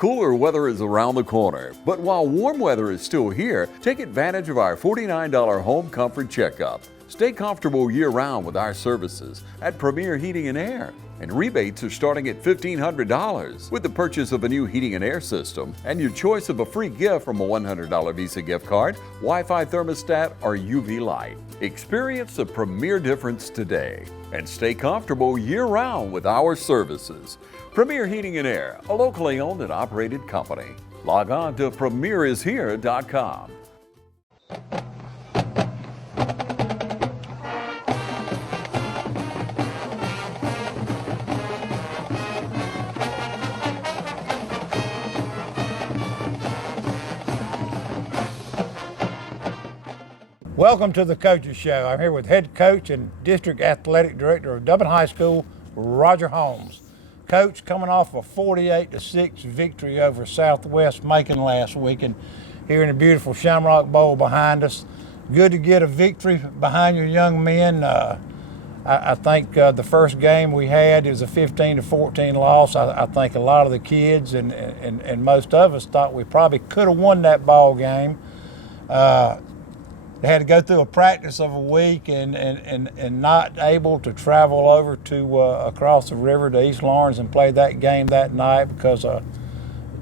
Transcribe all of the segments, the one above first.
Cooler weather is around the corner, but while warm weather is still here, take advantage of our $49 home comfort checkup. Stay comfortable year-round with our services at Premier Heating and Air. And rebates are starting at $1,500 with the purchase of a new heating and air system and your choice of a free gift from a $100 Visa gift card, Wi-Fi thermostat, or UV light. Experience the Premier difference today and stay comfortable year-round with our services. Premier Heating and Air, a locally owned and operated company. Log on to premierishere.com. Welcome to the Coaches Show. I'm here with head coach and district athletic director of Dublin High School, Roger Holmes. Coach, coming off a 48-6 victory over Southwest Macon last week, and here in the beautiful Shamrock Bowl behind us. Good to get a victory behind your young men. I think the first game we had is a 15-14 loss. I think a lot of the kids and most of us thought we probably could have won that ball game. They had to go through a practice of a week and not able to travel over to across the river to East Lawrence and play that game that night because of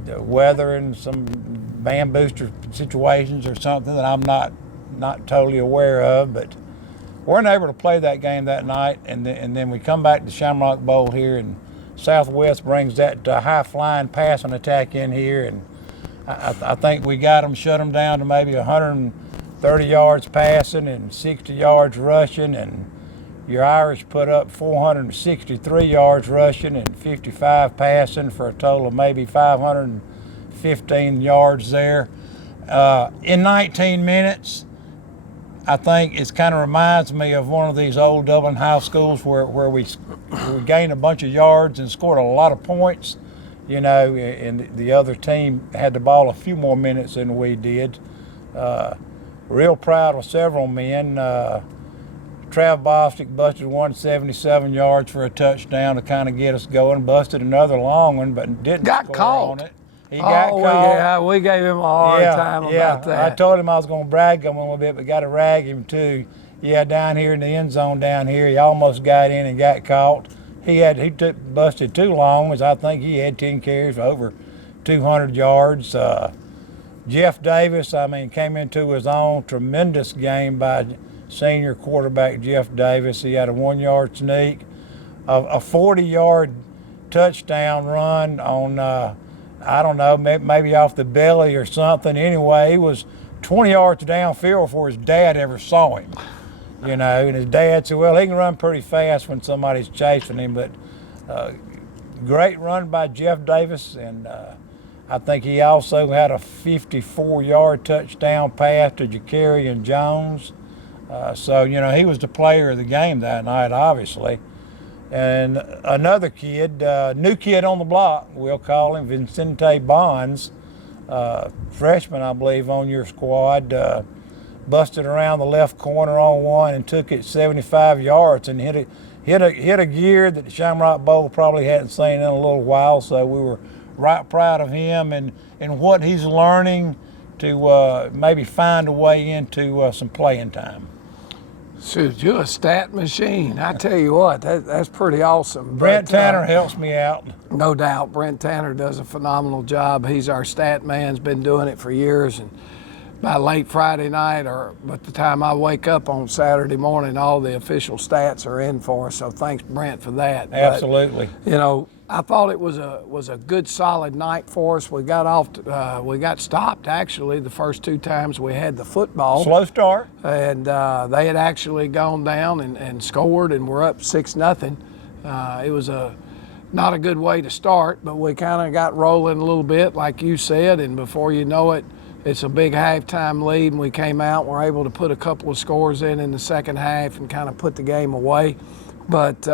the weather and some band booster situations or something that I'm not totally aware of. But weren't able to play that game that night, and then we come back to Shamrock Bowl here, and Southwest brings that high-flying passing attack in here, and I think we got them, shut them down to maybe 130 yards passing and 60 yards rushing, and your Irish put up 463 yards rushing and 55 passing for a total of maybe 515 yards there. In 19 minutes, I think it kind of reminds me of one of these old Dublin high schools where we gained a bunch of yards and scored a lot of points, you know, and the other team had the ball a few more minutes than we did. Real proud of several men. Trav Bostic busted 177 yards for a touchdown to kind of get us going. Busted another long one, but didn't score on it. He got caught. Yeah, we gave him a hard time about that. I told him I was going to brag him a little bit, but got to rag him too. Yeah, down here in the end zone down here, he almost got in and got caught. He busted 2 longs. I think he had 10 carries for over 200 yards. Jeff Davis, came into his own. Tremendous game by senior quarterback Jeff Davis. He had a 1-yard sneak, a 40-yard touchdown run on, I don't know, maybe off the belly or something. Anyway, he was 20 yards downfield before his dad ever saw him. You know, and his dad said, well, he can run pretty fast when somebody's chasing him, but great run by Jeff Davis, and I think he also had a 54-yard touchdown pass to Ja'Carrion Jones. So, you know, he was the player of the game that night, obviously. And another kid, new kid on the block, we'll call him, Vincente Bonds, freshman, I believe, on your squad, busted around the left corner on one and took it 75 yards and hit a gear that the Shamrock Bowl probably hadn't seen in a little while. So we were right proud of him and what he's learning to maybe find a way into some playing time. So you're a stat machine. I tell you what, that's pretty awesome. Brent Tanner helps me out. No doubt. Brent Tanner does a phenomenal job. He's our stat man, has been doing it for years. And by late Friday night or by the time I wake up on Saturday morning, all the official stats are in for us. So thanks, Brent, for that. Absolutely. But, you know, I thought it was a good solid night for us. We got stopped actually the first 2 times we had the football. Slow start. And they had actually gone down and scored, and we're up 6-0. It was not a good way to start, but we kind of got rolling a little bit, like you said, and before you know it, it's a big halftime lead, and we came out and were able to put a couple of scores in the second half and kind of put the game away. But,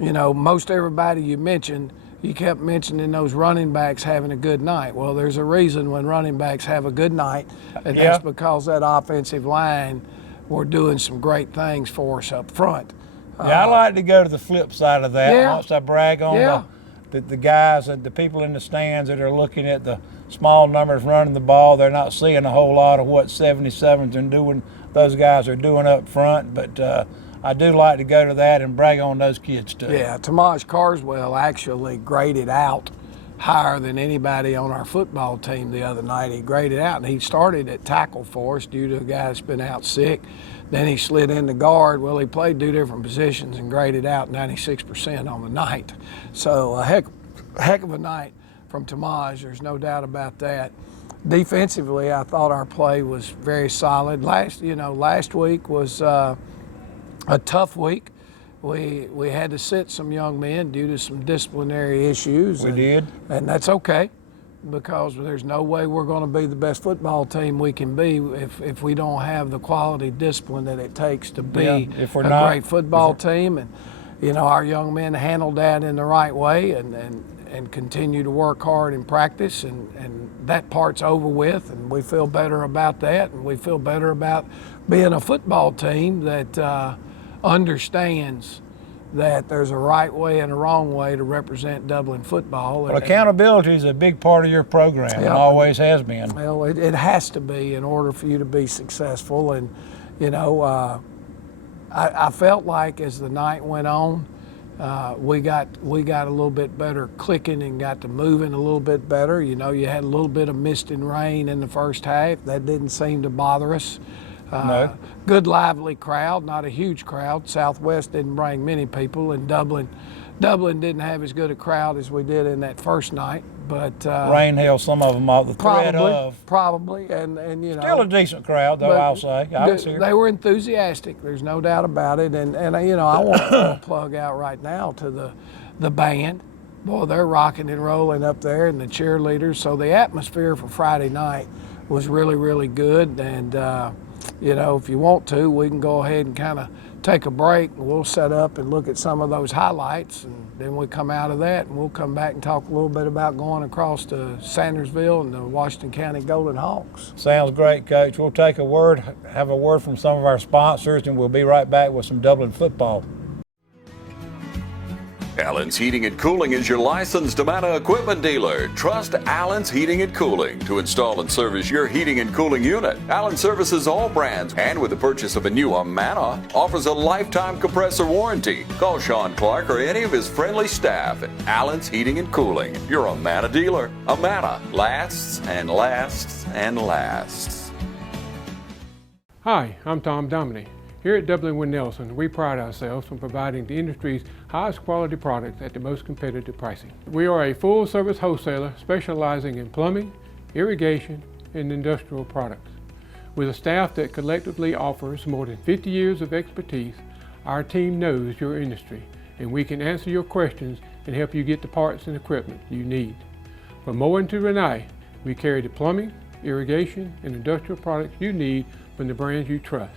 you know, most everybody you mentioned, you kept mentioning those running backs having a good night. Well, there's a reason when running backs have a good night, and that's because that offensive line were doing some great things for us up front. Yeah, I like to go to the flip side of that. Once I brag on the guys and the people in the stands that are looking at the small numbers running the ball, they're not seeing a whole lot of what 77s and doing. Those guys are doing up front, but I do like to go to that and brag on those kids too. Yeah, Tamaj Carswell actually graded out higher than anybody on our football team the other night. He graded out, and he started at tackle for us due to a guy that's been out sick. Then he slid into guard. Well, he played 2 different positions and graded out 96% on the night. So a heck of a night from Tamaj, there's no doubt about that. Defensively, I thought our play was very solid. Last week was a tough week. We had to sit some young men due to some disciplinary issues. We did. And that's okay, because there's no way we're going to be the best football team we can be if we don't have the quality discipline that it takes to be a great football team. And, our young men handled that in the right way and continue to work hard in practice, and that part's over with, and we feel better about that, and we feel better about being a football team that understands that there's a right way and a wrong way to represent Dublin football. Well, accountability is a big part of your program, and always has been. Well, it has to be in order for you to be successful. And, I felt like as the night went on, we got a little bit better clicking and got to moving a little bit better. You had a little bit of mist and rain in the first half. That didn't seem to bother us. No. Good lively crowd, not a huge crowd. Southwest didn't bring many people, and Dublin didn't have as good a crowd as we did in that first night. But rain held some of them off the threat of. Probably, and still a decent crowd, though. I'll say they were enthusiastic. There's no doubt about it. And I want to plug out right now to the band. Boy, they're rocking and rolling up there, and the cheerleaders. So the atmosphere for Friday night was really, really good. And if you want to, we can go ahead and kind of take a break, and we'll set up and look at some of those highlights, and then we come out of that and we'll come back and talk a little bit about going across to Sandersville and the Washington County Golden Hawks. Sounds great, Coach. We'll have a word from some of our sponsors, and we'll be right back with some Dublin football. Allen's Heating and Cooling is your licensed Amana equipment dealer. Trust Allen's Heating and Cooling to install and service your heating and cooling unit. Allen services all brands, and with the purchase of a new Amana, offers a lifetime compressor warranty. Call Sean Clark or any of his friendly staff at Allen's Heating and Cooling, your Amana dealer. Amana lasts and lasts and lasts. Hi, I'm Tom Dominy. Here at Dublin Wind Nelson, we pride ourselves on providing the industry's highest quality products at the most competitive pricing. We are a full-service wholesaler specializing in plumbing, irrigation, and industrial products. With a staff that collectively offers more than 50 years of expertise, our team knows your industry, and we can answer your questions and help you get the parts and equipment you need. From Moen to Renee, we carry the plumbing, irrigation, and industrial products you need from the brands you trust.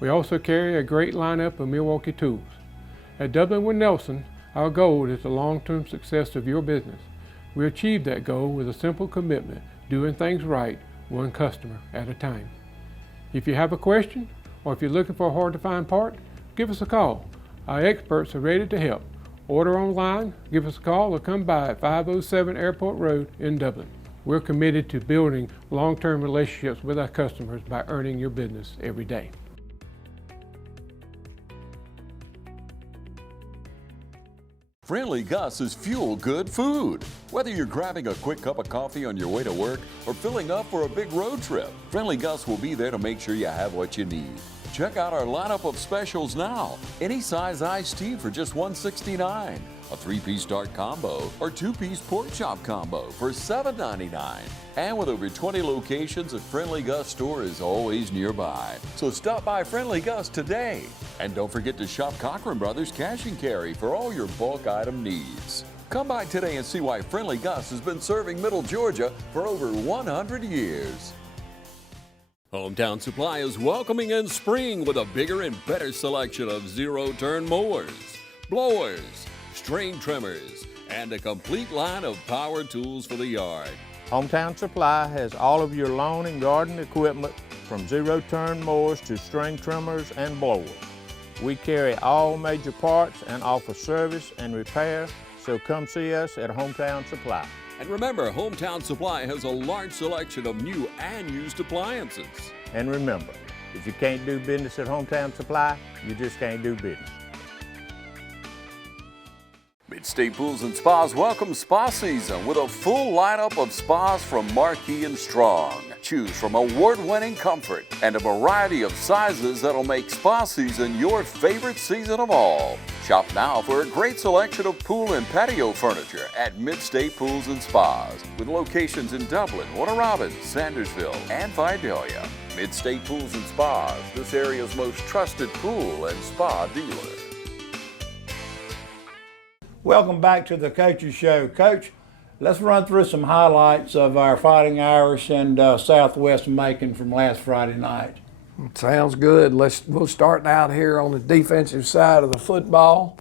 We also carry a great lineup of Milwaukee tools. At Dublin Wind Nelson, our goal is the long-term success of your business. We achieve that goal with a simple commitment, doing things right, one customer at a time. If you have a question, or if you're looking for a hard-to-find part, give us a call. Our experts are ready to help. Order online, give us a call, or come by at 507 Airport Road in Dublin. We're committed to building long-term relationships with our customers by earning your business every day. Friendly Gus is fuel-good food. Whether you're grabbing a quick cup of coffee on your way to work or filling up for a big road trip, Friendly Gus will be there to make sure you have what you need. Check out our lineup of specials now. Any size iced tea for just $1.69. A 3-piece dark combo or 2-piece pork chop combo for $7.99. And with over 20 locations, a Friendly Gus store is always nearby. So stop by Friendly Gus today. And don't forget to shop Cochran Brothers Cash and Carry for all your bulk item needs. Come by today and see why Friendly Gus has been serving Middle Georgia for over 100 years. Hometown Supply is welcoming in spring with a bigger and better selection of zero-turn mowers, blowers, string trimmers, and a complete line of power tools for the yard. Hometown Supply has all of your lawn and garden equipment from zero-turn mowers to string trimmers and blowers. We carry all major parts and offer service and repair, So come see us at Hometown Supply. And remember, Hometown Supply has a large selection of new and used appliances. And remember, if you can't do business at Hometown Supply, you just can't do business. Mid-State Pools and Spas welcomes spa season with a full lineup of spas from Marquee and Strong. Choose from award-winning comfort and a variety of sizes that'll make spa season your favorite season of all. Shop now for a great selection of pool and patio furniture at Mid-State Pools and Spas with locations in Dublin, Warner Robins, Sandersville, and Vidalia. Mid-State Pools and Spas, this area's most trusted pool and spa dealer. Welcome back to the Coach's Show. Coach, let's run through some highlights of our Fighting Irish and Southwest Macon from last Friday night. Sounds good. We'll start out here on the defensive side of the football.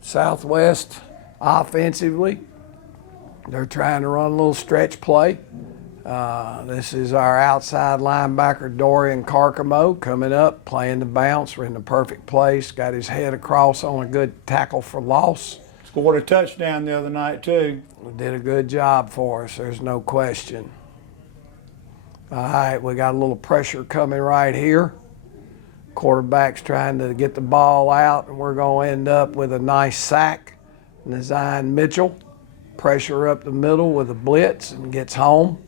Southwest offensively, they're trying to run a little stretch play. This is our outside linebacker Dorian Carcamo coming up, playing the bounce. We're in the perfect place. Got his head across on a good tackle for loss. Scored a touchdown the other night too. Did a good job for us, there's no question. All right, we got a little pressure coming right here. Quarterback's trying to get the ball out, and we're going to end up with a nice sack. Nazan Mitchell, pressure up the middle with a blitz and gets home.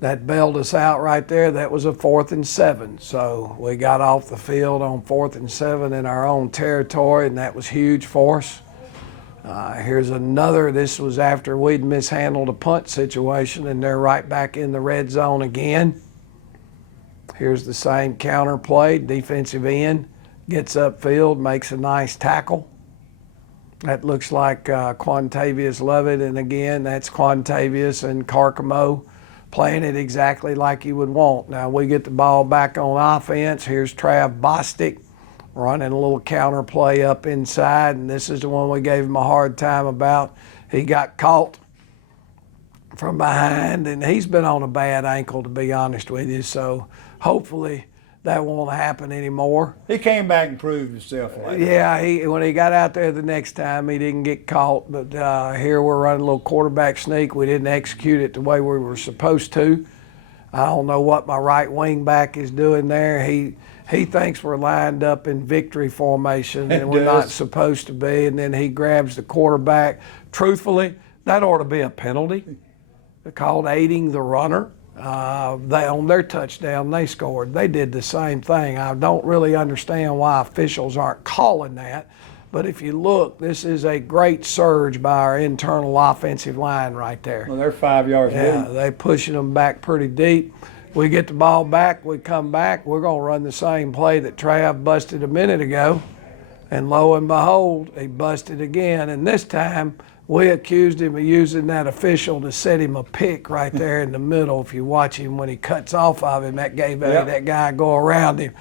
That bailed us out right there. That was a 4th and 7. So we got off the field on 4th and 7 in our own territory, and that was huge for us. Here's another. This was after we'd mishandled a punt situation, and they're right back in the red zone again. Here's the same counter play. Defensive end gets upfield, makes a nice tackle. That looks like Quantavious Lovett, and again, that's Quantavious and Carcamo playing it exactly like you would want. Now we get the ball back on offense. Here's Trav Bostic running a little counter play up inside, and this is the one we gave him a hard time about. He got caught from behind, and he's been on a bad ankle, to be honest with you, so hopefully that won't happen anymore. He came back and proved himself later. Yeah, when he got out there the next time, he didn't get caught. But here we're running a little quarterback sneak. We didn't execute it the way we were supposed to. I don't know what my right wing back is doing there. He thinks we're lined up in victory formation, and we're not supposed to be. And then he grabs the quarterback. Truthfully, that ought to be a penalty. They're called aiding the runner. On their touchdown, they scored. They did the same thing. I don't really understand why officials aren't calling that. But if you look, this is a great surge by our internal offensive line right there. Well, they're 5 yards Yeah, deep. they're pushing them back pretty deep. We get the ball back, we come back, we're going to run the same play that Trav busted a minute ago. And lo and behold, he busted again. And this time, we accused him of using that official to set him a pick right there in the middle. If you watch him when he cuts off of him, that gave that guy go around him.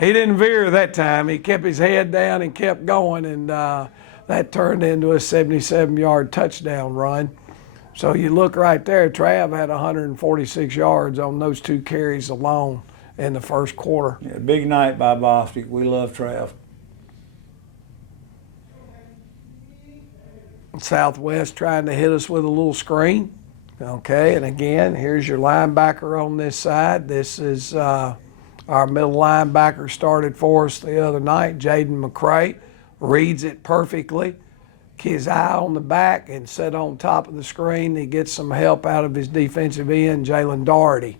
He didn't veer that time. He kept his head down and kept going, and that turned into a 77-yard touchdown run. So you look right there, Trav had 146 yards on those 2 carries alone in the first quarter. Yeah, big night by Bostic. We love Trav. Southwest trying to hit us with a little screen. Okay, and again, here's your linebacker on this side. This is our middle linebacker started for us the other night, Jaden McCray. Reads it perfectly. His eye on the back and set on top of the screen. He gets some help out of his defensive end, Jalen Doherty.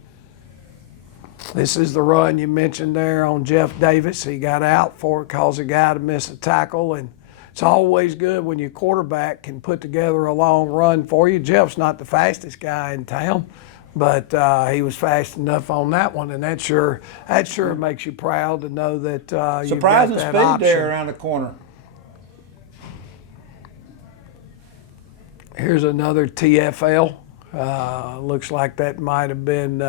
This is the run you mentioned there on Jeff Davis. He got out for it, caused a guy to miss a tackle, and it's always good when your quarterback can put together a long run for you. Jeff's not the fastest guy in town, but he was fast enough on that one, and that sure makes you proud to know that you've got Surprising that speed option. there around the corner. Here's another TFL. Looks like that might have been,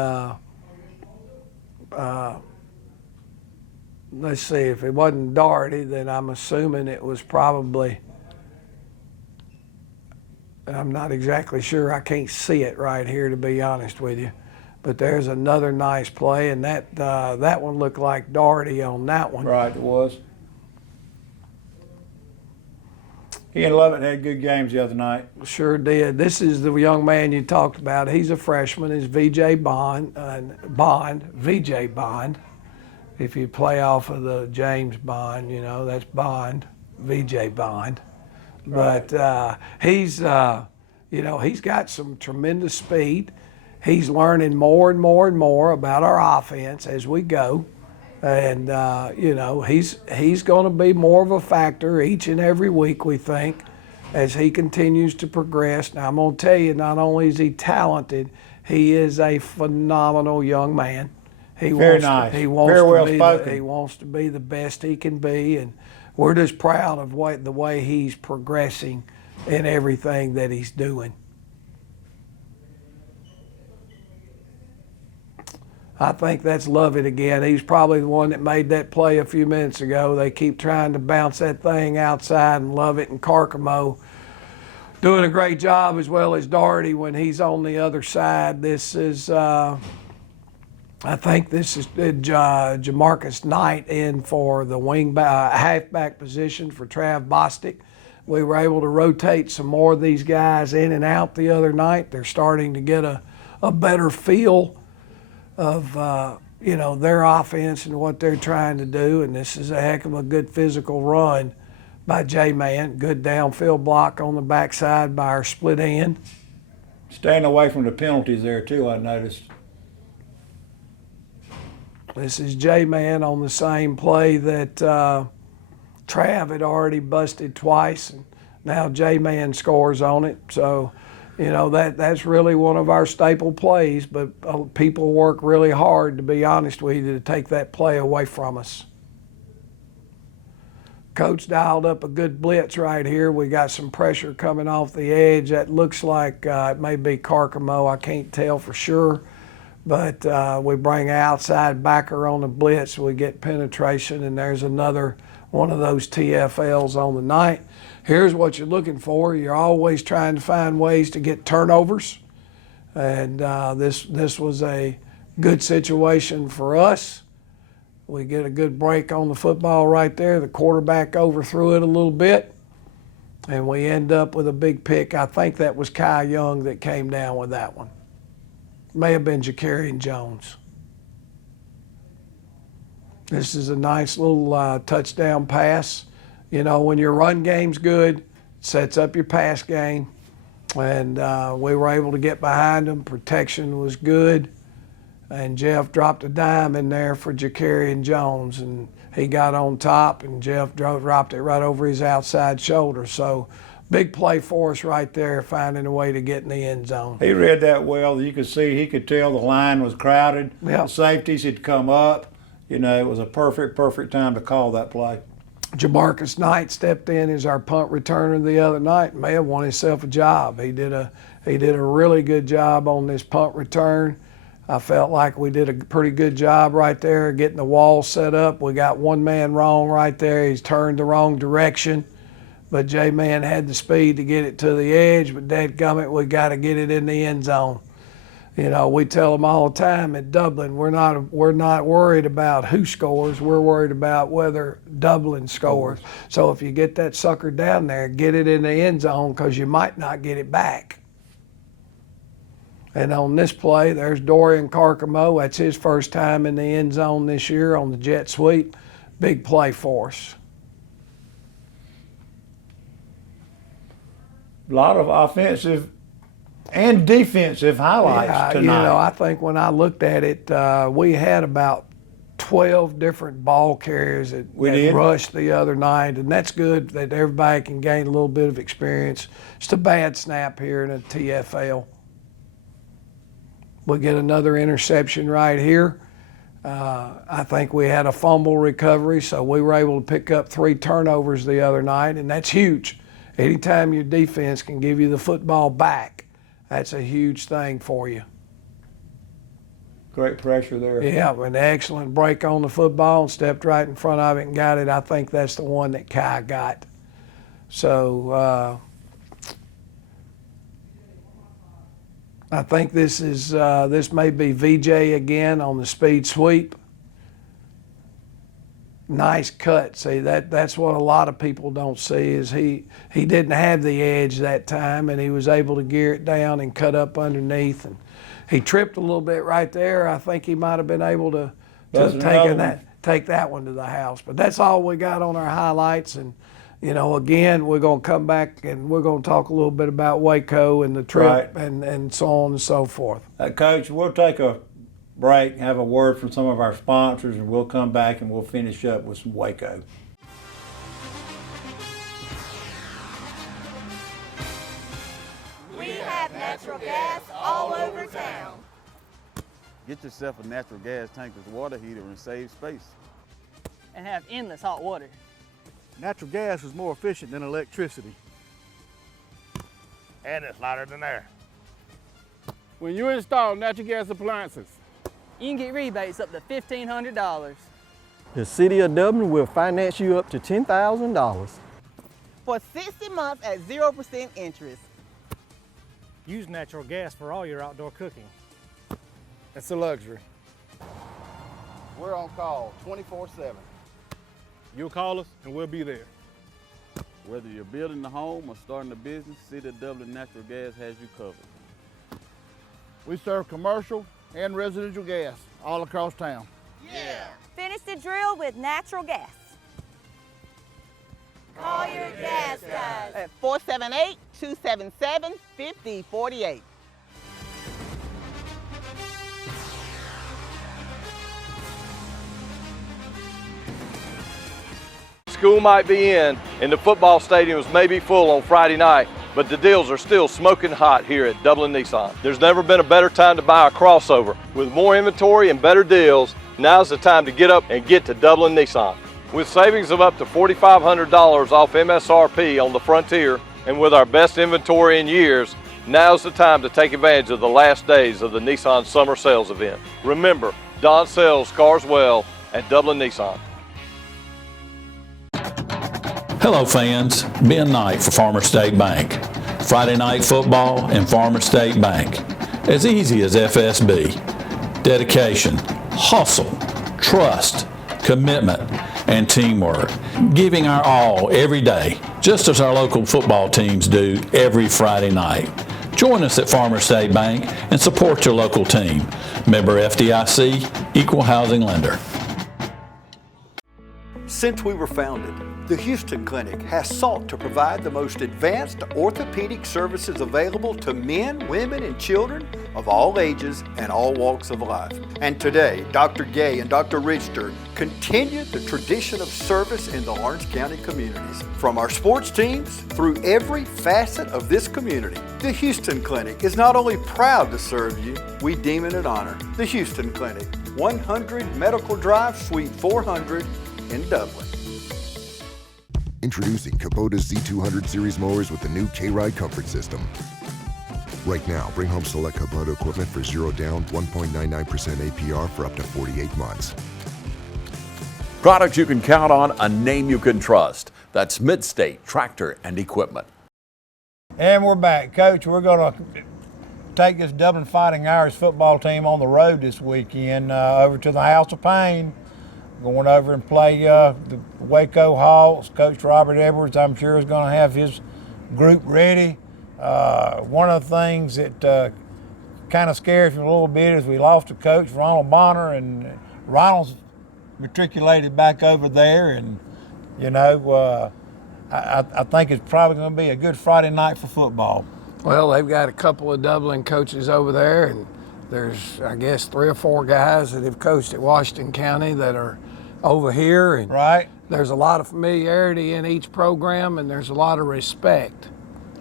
let's see, if it wasn't Doherty, then I'm assuming it was probably, I'm not exactly sure. I can't see it right here, to be honest with you. But there's another nice play, and that one looked like Doherty on that one. Right, it was. He and Lovett had good games the other night. Sure did. This is the young man you talked about. He's a freshman. He's VJ Bond. VJ Bond. If you play off of the James Bond, you know, that's Bond, VJ Bond. Right. But he's, you know, he's got some tremendous speed. He's learning more and more and more about our offense as we go. And, you know, he's going to be more of a factor each and every week, we think, as he continues to progress. Now, I'm going to tell you, not only is he talented, he is a phenomenal young man. Very nice. Very well spoken. He wants to be the best he can be, and we're just proud of the way he's progressing in everything that he's doing. I think that's Lovett again. He's probably the one that made that play a few minutes ago. They keep trying to bounce that thing outside, and Lovett and Carcamo doing a great job, as well as Doherty when he's on the other side. This is, I think this is Jamarcus Knight in for the halfback position for Trav Bostic. We were able to rotate some more of these guys in and out the other night. They're starting to get a better feel of you know, their offense and what they're trying to do, and this is a heck of a good physical run by J-Man. Good downfield block on the backside by our split end. Staying away from the penalties there too, I noticed. This is J-Man on the same play that Trav had already busted twice, and now J-Man scores on it. So, you know, that's really one of our staple plays, but people work really hard, to be honest with you, to take that play away from us. Coach dialed up a good blitz right here. We got some pressure coming off the edge. That looks like it may be Carcamo. I can't tell for sure. But we bring an outside backer on the blitz. We get penetration, and there's another one of those TFLs on the night. Here's what you're looking for. You're always trying to find ways to get turnovers. And this was a good situation for us. We get a good break on the football right there. The quarterback overthrew it a little bit, and we end up with a big pick. I think that was Kai Young that came down with that one. May have been Jacarian Jones. This is a nice little touchdown pass. You know, when your run game's good, it sets up your pass game. And we were able to get behind them. Protection was good. And Jeff dropped a dime in there for Jacarian Jones. And he got on top, and Jeff dropped it right over his outside shoulder. So big play for us right there, finding a way to get in the end zone. He read that well. You could see, he could tell the line was crowded. Yep. The safeties had come up. You know, it was a perfect time to call that play. Jamarcus Knight stepped in as our punt returner the other night. May have won himself a job. He did a really good job on this punt return. I felt like we did a pretty good job right there getting the wall set up. We got one man wrong right there. He's turned the wrong direction. But J-Man had the speed to get it to the edge, but dadgummit, we got to get it in the end zone. You know, we tell them all the time at Dublin, we're not worried about who scores. We're worried about whether Dublin scores. So if you get that sucker down there, get it in the end zone, because you might not get it back. And on this play, there's Dorian Carcamo. That's his first time in the end zone this year on the jet sweep. Big play for us. A lot of offensive and defensive highlights tonight. You know, I think when I looked at it, we had about 12 different ball carriers that rushed the other night, and that's good that everybody can gain a little bit of experience. Just a bad snap here in a TFL. We get another interception right here. I think we had a fumble recovery, so we were able to pick up 3 turnovers the other night, and that's huge. Anytime your defense can give you the football back, that's a huge thing for you. Great pressure there. Yeah, an excellent break on the football and stepped right in front of it and got it. I think that's the one that Kai got. So I think this may be VJ again on the speed sweep. nice cut. See, that's what a lot of people don't see is he didn't have the edge that time, and he was able to gear it down and cut up underneath. And he tripped a little bit right there. I think he might have been able to take that one to the house. But that's all we got on our highlights. And you know, again, we're going to come back and we're going to talk a little bit about Waco and the trip and so on and so forth. Coach, we'll take a break, have a word from some of our sponsors, and we'll come back and we'll finish up with some Waco. We have natural gas all over town. Get yourself a natural gas tankless water heater and save space. And have endless hot water. Natural gas is more efficient than electricity. And it's lighter than air. When you install natural gas appliances, You can get rebates up to $1,500. The City of Dublin will finance you up to $10,000. For 60 months at 0% interest. Use natural gas for all your outdoor cooking. it's a luxury. We're on call 24/7. You'll call us and we'll be there. Whether you're building a home or starting a business, City of Dublin Natural Gas has you covered. We serve commercial and residential gas all across town. Yeah. Finish the drill with natural gas. Call your gas guys at 478-277-5048. School might be in and the football stadiums may be full on Friday night, but the deals are still smoking hot here at Dublin Nissan. There's never been a better time to buy a crossover. With more inventory and better deals, now's the time to get up and get to Dublin Nissan. With savings of up to $4,500 off MSRP on the Frontier, and with our best inventory in years, now's the time to take advantage of the last days of the Nissan Summer Sales Event. Remember, Don sells cars well at Dublin Nissan. Hello fans, Ben Knight for Farmers State Bank. Friday night football and Farmers State Bank. As easy as FSB. Dedication, hustle, trust, commitment, and teamwork. Giving our all every day, just as our local football teams do every Friday night. Join us at Farmers State Bank and support your local team. Member FDIC, Equal Housing Lender. Since we were founded, the Houston Clinic has sought to provide the most advanced orthopedic services available to men, women, and children of all ages and all walks of life. And today, Dr. Gay and Dr. Richter continue the tradition of service in the Orange County communities. From our sports teams through every facet of this community, the Houston Clinic is not only proud to serve you, we deem it an honor. The Houston Clinic, 100 Medical Drive, Suite 400 in Dublin. Introducing Kubota Z200 series mowers with the new K-Ride comfort system. Right now, bring home select Kubota equipment for 0 down, 1.99% APR for up to 48 months. Products you can count on, a name you can trust. That's Mid-State Tractor and Equipment. And we're back. Coach, we're going to take this Dublin Fighting Irish football team on the road this weekend over to the House of Pain. Going over and play the Waco Hawks. Coach Robert Edwards, I'm sure, is going to have his group ready. One of the things that kind of scares me a little bit is we lost a coach, Ronald Bonner, and Ronald's matriculated back over there. And, you know, I think it's probably going to be a good Friday night for football. Well, they've got a couple of Dublin coaches over there, and there's, I guess, 3 or 4 guys that have coached at Washington County that are over here, and there's a lot of familiarity in each program, and there's a lot of respect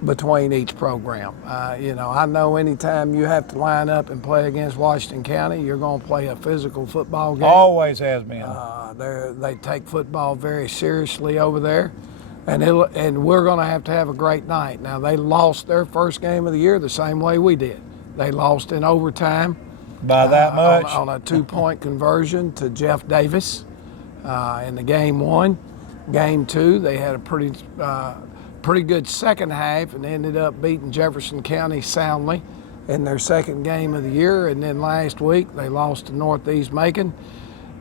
between each program. You know, I know anytime you have to line up and play against Washington County, you're going to play a physical football game. Always has been. They take football very seriously over there, and we're going to have a great night. Now, they lost their first game of the year the same way we did. They lost in overtime. By that much? On a 2-point conversion to Jeff Davis in the game 1. Game 2, they had a pretty good second half and ended up beating Jefferson County soundly in their second game of the year. And then last week, they lost to Northeast Macon.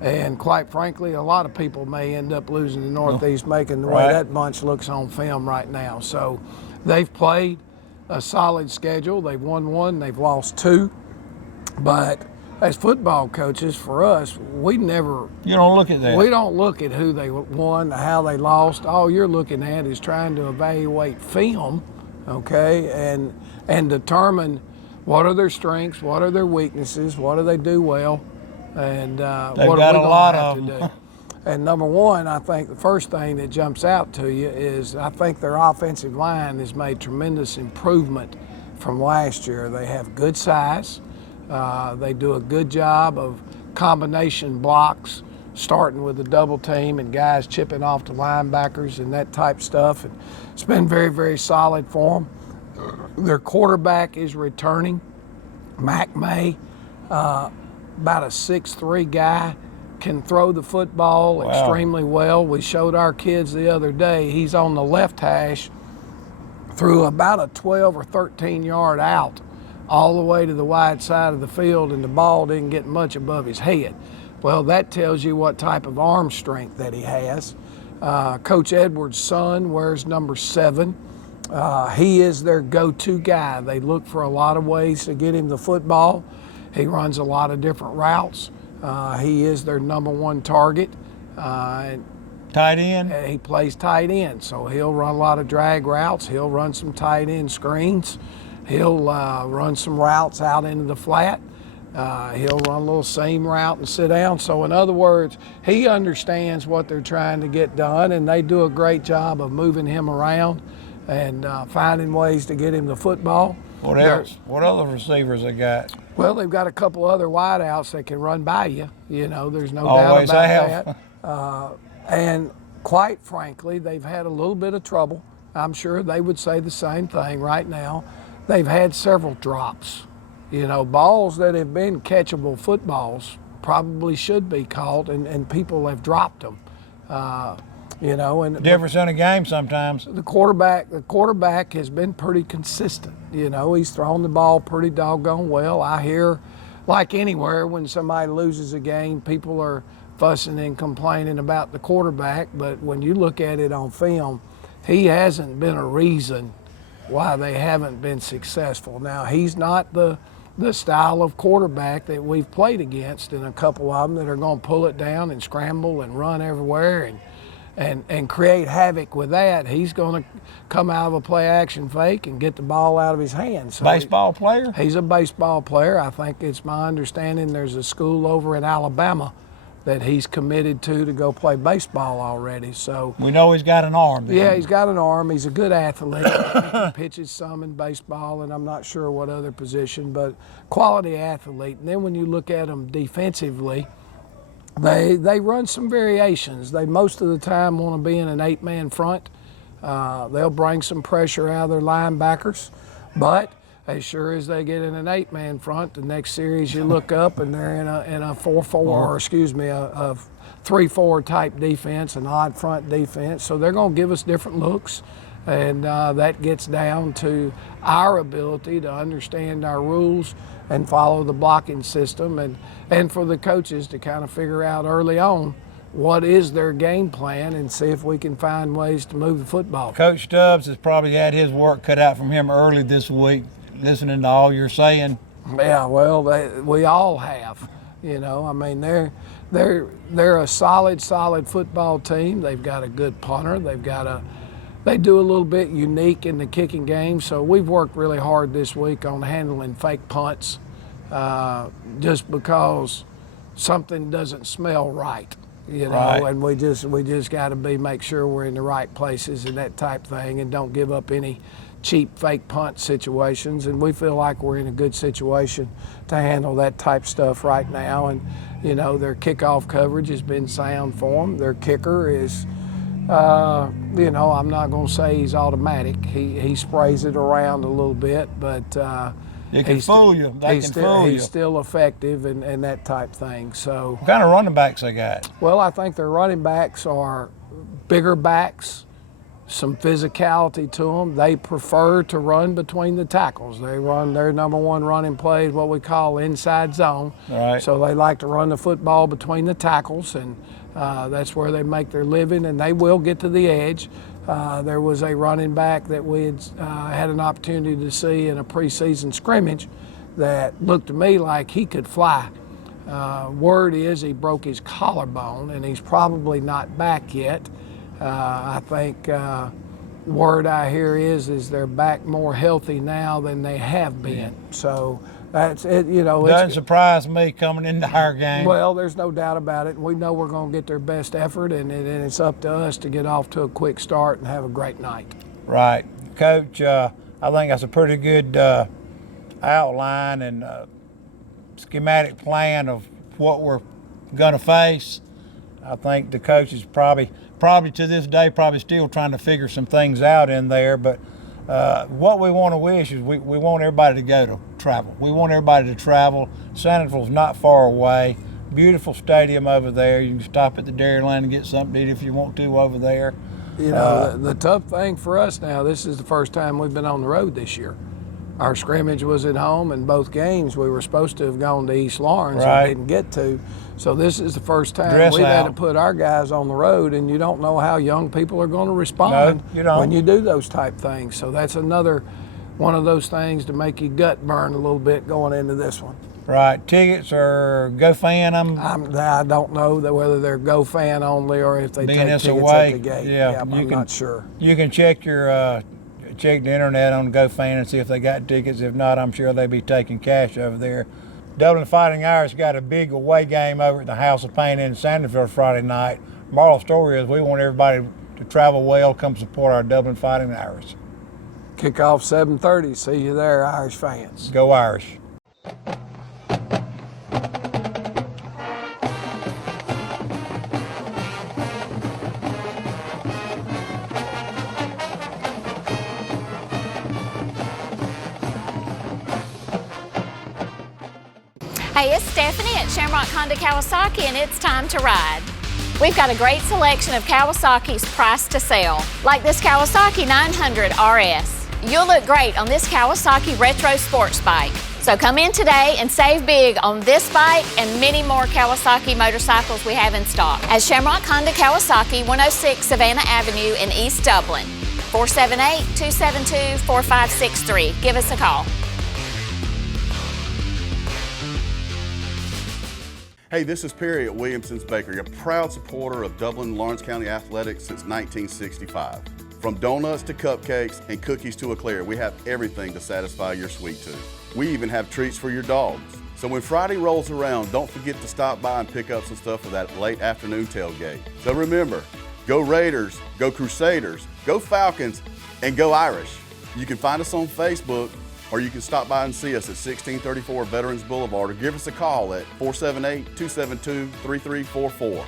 And quite frankly, a lot of people may end up losing to Northeast Macon the way that bunch looks on film right now. So they've played a solid schedule. They've won one, they've lost two. But as football coaches, for us, we never... You don't look at that. We don't look at who they won, how they lost. All you're looking at is trying to evaluate film, okay, and determine what are their strengths, what are their weaknesses, what do they do well, and what are we going to have to do. And number one, I think the first thing that jumps out to you is I think their offensive line has made tremendous improvement from last year. They have good size. They do a good job of combination blocks, starting with the double team and guys chipping off the linebackers and that type stuff. And it's been very, very solid for them. Their quarterback is returning, Mac May, about a 6'3" guy, can throw the football extremely well. We showed our kids the other day, he's on the left hash, threw about a 12 or 13 yard out all the way to the wide side of the field, and the ball didn't get much above his head. Well, that tells you what type of arm strength that he has. Coach Edwards' son wears number 7. He is their go-to guy. They look for a lot of ways to get him the football. He runs a lot of different routes. He is their number 1 target. Tight end? He plays tight end, so he'll run a lot of drag routes. He'll run some tight end screens. He'll run some routes out into the flat. He'll run a little seam route and sit down. So in other words, he understands what they're trying to get done, and they do a great job of moving him around and finding ways to get him the football. What else? What other receivers they got? Well, they've got a couple other wideouts that can run by you. You know, there's no doubt about that. And quite frankly, they've had a little bit of trouble. I'm sure they would say the same thing right now. They've had several drops. You know, balls that have been catchable footballs probably should be caught, and people have dropped them. You know, and difference in a game sometimes. The quarterback has been pretty consistent. You know, he's thrown the ball pretty doggone well. I hear, like anywhere, when somebody loses a game, people are fussing and complaining about the quarterback. But when you look at it on film, he hasn't been a reason why they haven't been successful. Now, he's not the style of quarterback that we've played against, and a couple of them that are going to pull it down and scramble and run everywhere and create havoc with that. He's going to come out of a play action fake and get the ball out of his hands. So baseball player? He's a baseball player. I think it's my understanding there's a school over in Alabama that he's committed to go play baseball already. So we know he's got an arm. Yeah, he's got an arm. He's a good athlete. He pitches some in baseball, and I'm not sure what other position, but quality athlete. And then when you look at them defensively, they run some variations. They most of the time want to be in an 8-man front. They'll bring some pressure out of their linebackers, but as sure as they get in an 8-man front, the next series you look up and they're in a 4-4, or excuse me, a 3-4 type defense, an odd front defense. So they're going to give us different looks, and that gets down to our ability to understand our rules and follow the blocking system, and for the coaches to kind of figure out early on what is their game plan and see if we can find ways to move the football. Coach Stubbs has probably had his work cut out from him early this week, listening to all you're saying. Yeah, well, we all have. You know, I mean, they're a solid football team. They've got a good punter. They do a little bit unique in the kicking game. So we've worked really hard this week on handling fake punts, just because something doesn't smell right. You know, and we just got to make sure we're in the right places and that type thing, and don't give up any cheap fake punt situations. And we feel like we're in a good situation to handle that type stuff right now. And you know, their kickoff coverage has been sound for them. Their kicker is, you know, I'm not going to say he's automatic. He sprays it around a little bit, but it can fool you. He's still effective and that type thing. So what kind of running backs they got? Well, I think their running backs are bigger backs, some physicality to them. They prefer to run between the tackles. They run their number one running play is what we call inside zone. Right. So they like to run the football between the tackles, and that's where they make their living, and they will get to the edge. There was a running back that we had an opportunity to see in a preseason scrimmage that looked to me like he could fly. Word is he broke his collarbone, and he's probably not back yet. I think word I hear is they're back more healthy now than they have been. So that's it. You know, doesn't surprise me coming into our game. Well, there's no doubt about it. We know we're going to get their best effort, and it's up to us to get off to a quick start and have a great night. Right, Coach. I think that's a pretty good outline and schematic plan of what we're going to face. I think the coach is probably to this day still trying to figure some things out in there, but what we want to wish is we want everybody to travel. We want everybody to travel. Sandersville's not far away. Beautiful stadium over there. You can stop at the Dairyland and get something to eat if you want to over there. You know, the tough thing for us now, this is the first time we've been on the road this year. Our scrimmage was at home, and both games we were supposed to have gone to East Lawrence and didn't get to. So this is the first time we've had to put our guys on the road, and you don't know how young people are going to respond when you do those type things. So that's another one of those things to make your gut burn a little bit going into this one. Right. Tickets or GoFan them? I don't know whether they're GoFan only or if they take tickets away. at the gate. Yeah, I'm not sure. You can check check the internet on GoFan and see if they got tickets. If not, I'm sure they'll be taking cash over there. Dublin Fighting Irish got a big away game over at the House of Pain in Sandersville Friday night. Moral story is we want everybody to travel well, come support our Dublin Fighting Irish. Kickoff 7:30. See you there, Irish fans. Go Irish. Hey, it's Stephanie at Shamrock Honda Kawasaki, and it's time to ride. We've got a great selection of Kawasaki's price to sell, like this Kawasaki 900 RS. You'll look great on this Kawasaki retro sports bike. So come in today and save big on this bike and many more Kawasaki motorcycles we have in stock at Shamrock Honda Kawasaki, 106 Savannah Avenue in East Dublin. 478-272-4563. Give us a call. Hey, this is Perry at Williamson's Bakery, a proud supporter of Dublin Lawrence County athletics since 1965. From donuts to cupcakes and cookies to eclair, we have everything to satisfy your sweet tooth. We even have treats for your dogs. So when Friday rolls around, don't forget to stop by and pick up some stuff for that late afternoon tailgate. So remember, go Raiders, go Crusaders, go Falcons, and go Irish. You can find us on Facebook, or you can stop by and see us at 1634 Veterans Boulevard, or give us a call at 478-272-3344.